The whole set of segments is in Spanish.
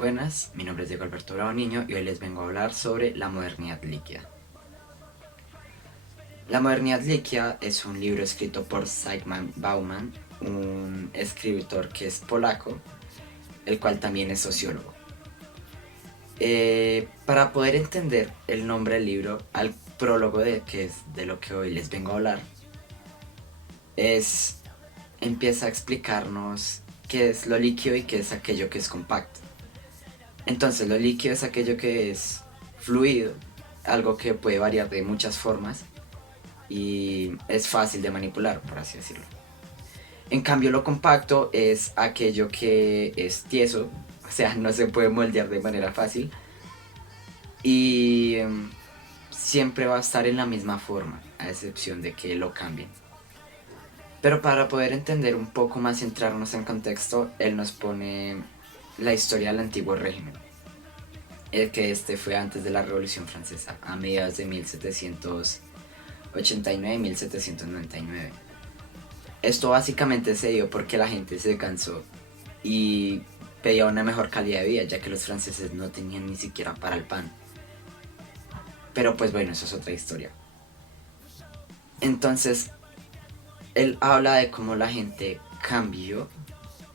Buenas, mi nombre es Diego Alberto Bravo Niño y hoy les vengo a hablar sobre la modernidad líquida. La modernidad líquida es un libro escrito por Zygmunt Bauman, un escritor que es polaco, el cual también es sociólogo. Para poder entender el nombre del libro, al prólogo que es de lo que hoy les vengo a hablar, empieza a explicarnos qué es lo líquido y qué es aquello que es compacto. Entonces, lo líquido es aquello que es fluido, algo que puede variar de muchas formas y es fácil de manipular, por así decirlo. En cambio, lo compacto es aquello que es tieso, o sea, no se puede moldear de manera fácil y siempre va a estar en la misma forma, a excepción de que lo cambien. Pero para poder entender un poco más, centrarnos en contexto, él nos pone la historia del antiguo régimen. Que fue antes de la Revolución Francesa, a mediados de 1789-1799. Esto básicamente se dio porque la gente se cansó y pedía una mejor calidad de vida, ya que los franceses no tenían ni siquiera para el pan. Pero pues bueno, eso es otra historia. Entonces, él habla de cómo la gente cambió,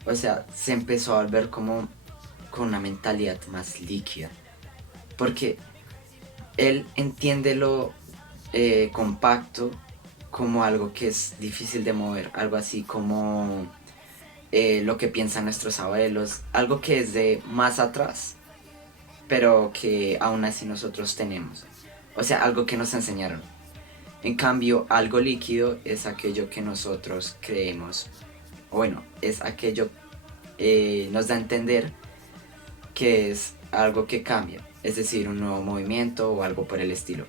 o sea, se empezó a volver como con una mentalidad más líquida. Porque él entiende lo compacto como algo que es difícil de mover, algo así como lo que piensan nuestros abuelos, algo que es de más atrás, pero que aún así nosotros tenemos. O sea, algo que nos enseñaron. En cambio, algo líquido es aquello que nosotros creemos, o bueno, es aquello nos da a entender que es algo que cambia, es decir, un nuevo movimiento o algo por el estilo.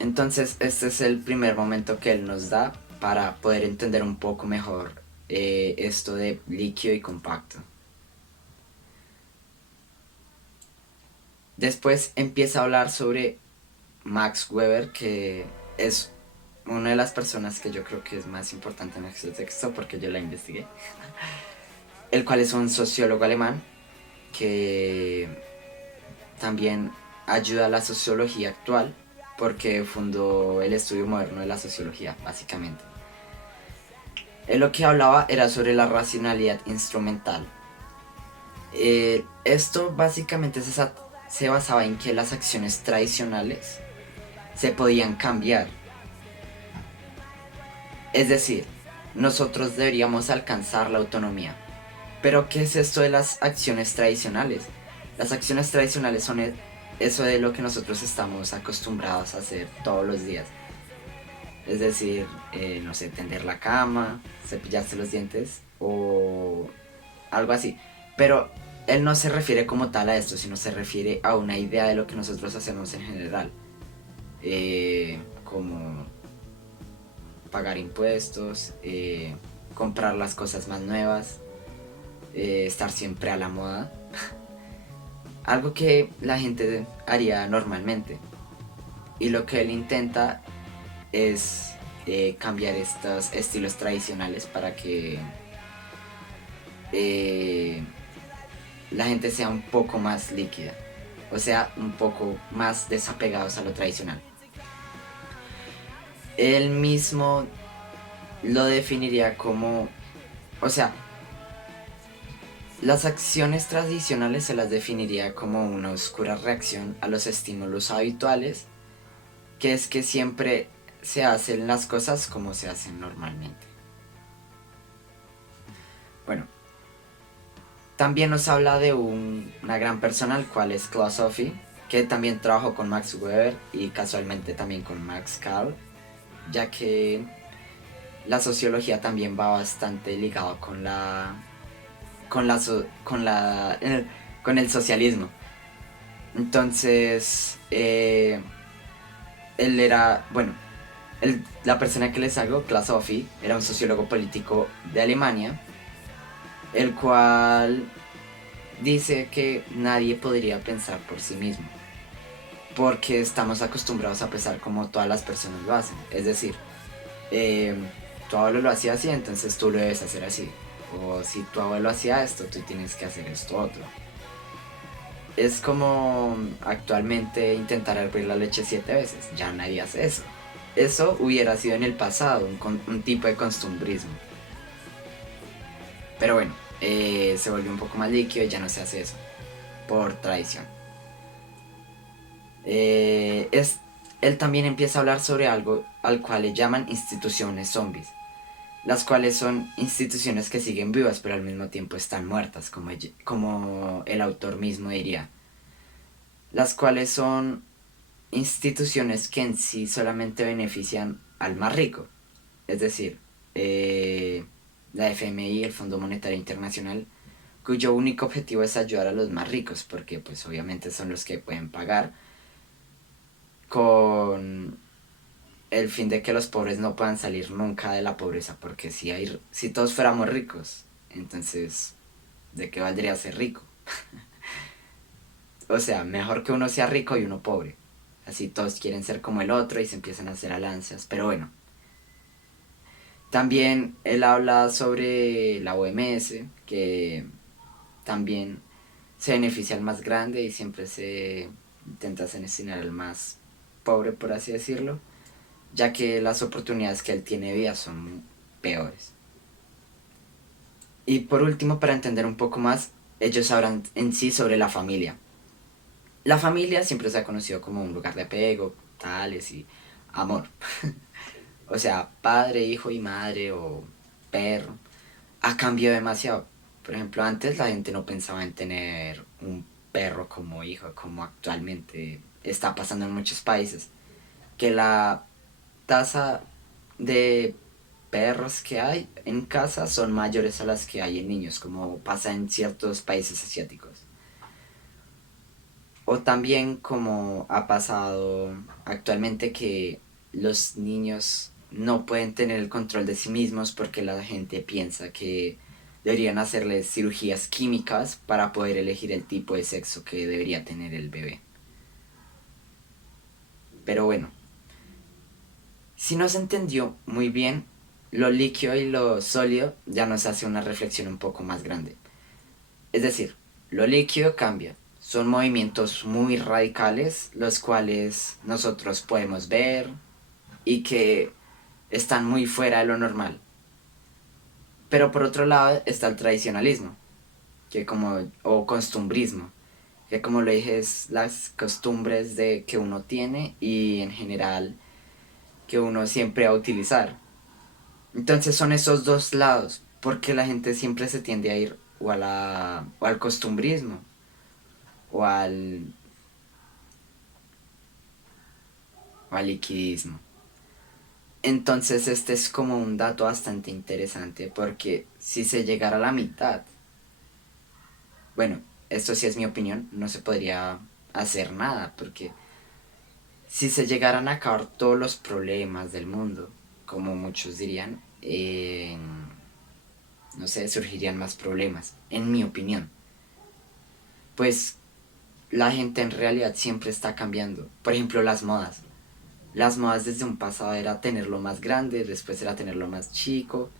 Entonces este es el primer momento que él nos da para poder entender un poco mejor esto de líquido y compacto. Después empieza a hablar sobre Max Weber, que es una de las personas que yo creo que es más importante en este texto porque yo la investigué, el cual es un sociólogo alemán que también ayuda a la sociología actual porque fundó el estudio moderno de la sociología, básicamente. Él lo que hablaba era sobre la racionalidad instrumental. Esto básicamente se basaba en que las acciones tradicionales se podían cambiar. Es decir, nosotros deberíamos alcanzar la autonomía. Pero ¿qué es esto de las acciones tradicionales? Las acciones tradicionales son eso de lo que nosotros estamos acostumbrados a hacer todos los días. Es decir, no sé, tender la cama, cepillarse los dientes o algo así. Pero él no se refiere como tal a esto, sino se refiere a una idea de lo que nosotros hacemos en general. Como pagar impuestos, comprar las cosas más nuevas, estar siempre a la moda. Algo que la gente haría normalmente. Y lo que él intenta es cambiar estos estilos tradicionales para que la gente sea un poco más líquida, o sea, un poco más desapegados a lo tradicional. Él mismo lo definiría como, o sea, las acciones tradicionales se las definiría como una oscura reacción a los estímulos habituales, que es que siempre se hacen las cosas como se hacen normalmente. Bueno, también nos habla de una gran persona, el cual es Klaus Hofe, que también trabajó con Max Weber y casualmente también con Max Karl, ya que la sociología también va bastante ligado con el socialismo. Entonces, él era, bueno, la persona que les hago, Klaus Hofe, era un sociólogo político de Alemania, el cual dice que nadie podría pensar por sí mismo, porque estamos acostumbrados a pensar como todas las personas lo hacen. Es decir, tu abuelo lo hacía así, entonces tú lo debes hacer así. o si tu abuelo hacía esto, tú tienes que hacer esto otro. Es como actualmente intentar hervir la leche 7 veces, ya nadie hace eso. Eso hubiera sido en el pasado un tipo de costumbrismo. Pero bueno, se volvió un poco más líquido y ya no se hace eso, por tradición. Él también empieza a hablar sobre algo al cual le llaman instituciones zombies, las cuales son instituciones que siguen vivas pero al mismo tiempo están muertas, como el autor mismo diría, las cuales son instituciones que en sí solamente benefician al más rico, es decir, la FMI, el Fondo Monetario Internacional, cuyo único objetivo es ayudar a los más ricos, porque pues obviamente son los que pueden pagar con el fin de que los pobres no puedan salir nunca de la pobreza, porque si todos fuéramos ricos, entonces, ¿de qué valdría ser rico? O sea, mejor que uno sea rico y uno pobre. Así todos quieren ser como el otro y se empiezan a hacer alianzas, pero bueno. También él habla sobre la OMS, que también se beneficia al más grande y siempre se intenta seleccionar al más pobre, por así decirlo, ya que las oportunidades que él tiene de vida son peores. Y por último, para entender un poco más, ellos hablan en sí sobre la familia. La familia siempre se ha conocido como un lugar de apego, tales y amor. O sea, padre, hijo y madre o perro. Ha cambiado demasiado. Por ejemplo, antes la gente no pensaba en tener un perro como hijo, como actualmente está pasando en muchos países. Que la tasa de perros que hay en casa son mayores a las que hay en niños, como pasa en ciertos países asiáticos. O también como ha pasado actualmente que los niños no pueden tener el control de sí mismos porque la gente piensa que deberían hacerles cirugías químicas para poder elegir el tipo de sexo que debería tener el bebé. Pero bueno, si no se entendió muy bien lo líquido y lo sólido, ya nos hace una reflexión un poco más grande. Es decir, lo líquido cambia. Son movimientos muy radicales, los cuales nosotros podemos ver y que están muy fuera de lo normal. Pero por otro lado está el tradicionalismo, o costumbrismo, que como lo dije es las costumbres que uno tiene y en general que uno siempre va a utilizar. Entonces son esos dos lados, porque la gente siempre se tiende a ir o al costumbrismo o al liquidismo. Entonces este es como un dato bastante interesante porque si se llegara a la mitad, bueno, esto sí es mi opinión, no se podría hacer nada porque si se llegaran a acabar todos los problemas del mundo, como muchos dirían, no sé, surgirían más problemas, en mi opinión. Pues la gente en realidad siempre está cambiando. Por ejemplo, las modas. Las modas desde un pasado era tenerlo más grande, después era tenerlo más chico.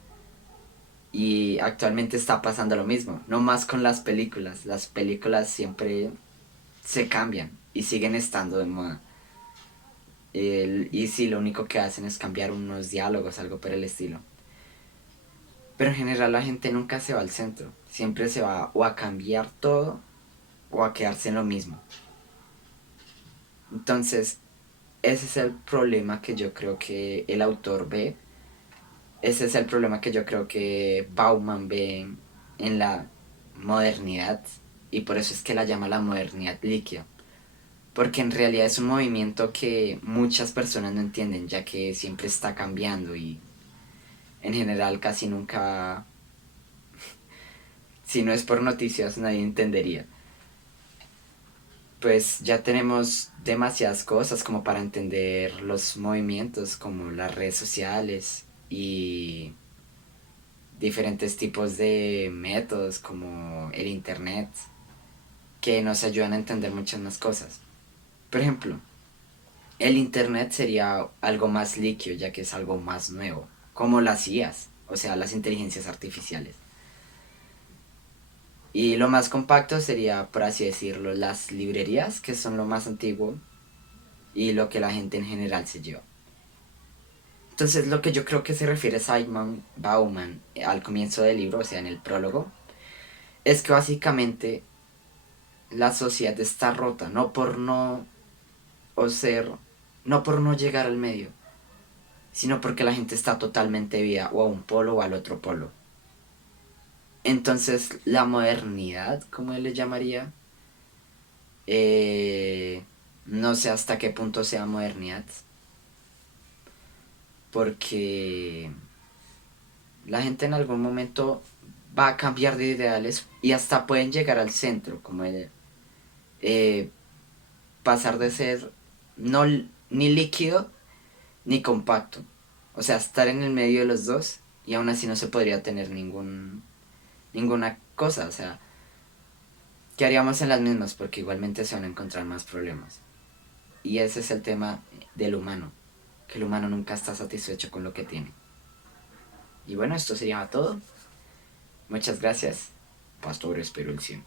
Y actualmente está pasando lo mismo, no más con las películas. Las películas siempre se cambian y siguen estando de moda. Y sí, lo único que hacen es cambiar unos diálogos, algo por el estilo. Pero en general la gente nunca se va al centro. Siempre se va o a cambiar todo o a quedarse en lo mismo. Entonces, ese es el problema que yo creo que el autor ve. Ese es el problema que yo creo que Bauman ve en la modernidad. Y por eso es que la llama la modernidad líquida. Porque en realidad es un movimiento que muchas personas no entienden, ya que siempre está cambiando y en general casi nunca, si no es por noticias, nadie entendería. Pues ya tenemos demasiadas cosas como para entender los movimientos, como las redes sociales y diferentes tipos de métodos como el internet, que nos ayudan a entender muchas más cosas. Por ejemplo, el internet sería algo más líquido ya que es algo más nuevo, como las IAs, o sea, las inteligencias artificiales. Y lo más compacto sería, por así decirlo, las librerías, que son lo más antiguo y lo que la gente en general se lleva. Entonces, lo que yo creo que se refiere Simon Bauman al comienzo del libro, o sea, en el prólogo, es que básicamente la sociedad está rota, no por no o ser, no por no llegar al medio, sino porque la gente está totalmente vía o a un polo o al otro polo. Entonces, la modernidad, como él le llamaría, eh, no sé hasta qué punto sea modernidad, porque la gente en algún momento va a cambiar de ideales y hasta pueden llegar al centro, como eh, pasar de ser no, ni líquido ni compacto. O sea, estar en el medio de los dos y aún así no se podría tener ninguna cosa. O sea, ¿qué haríamos en las mismas? Porque igualmente se van a encontrar más problemas. Y ese es el tema del humano, que el humano nunca está satisfecho con lo que tiene. Y bueno, esto sería todo. Muchas gracias. Pastor, espero el 100.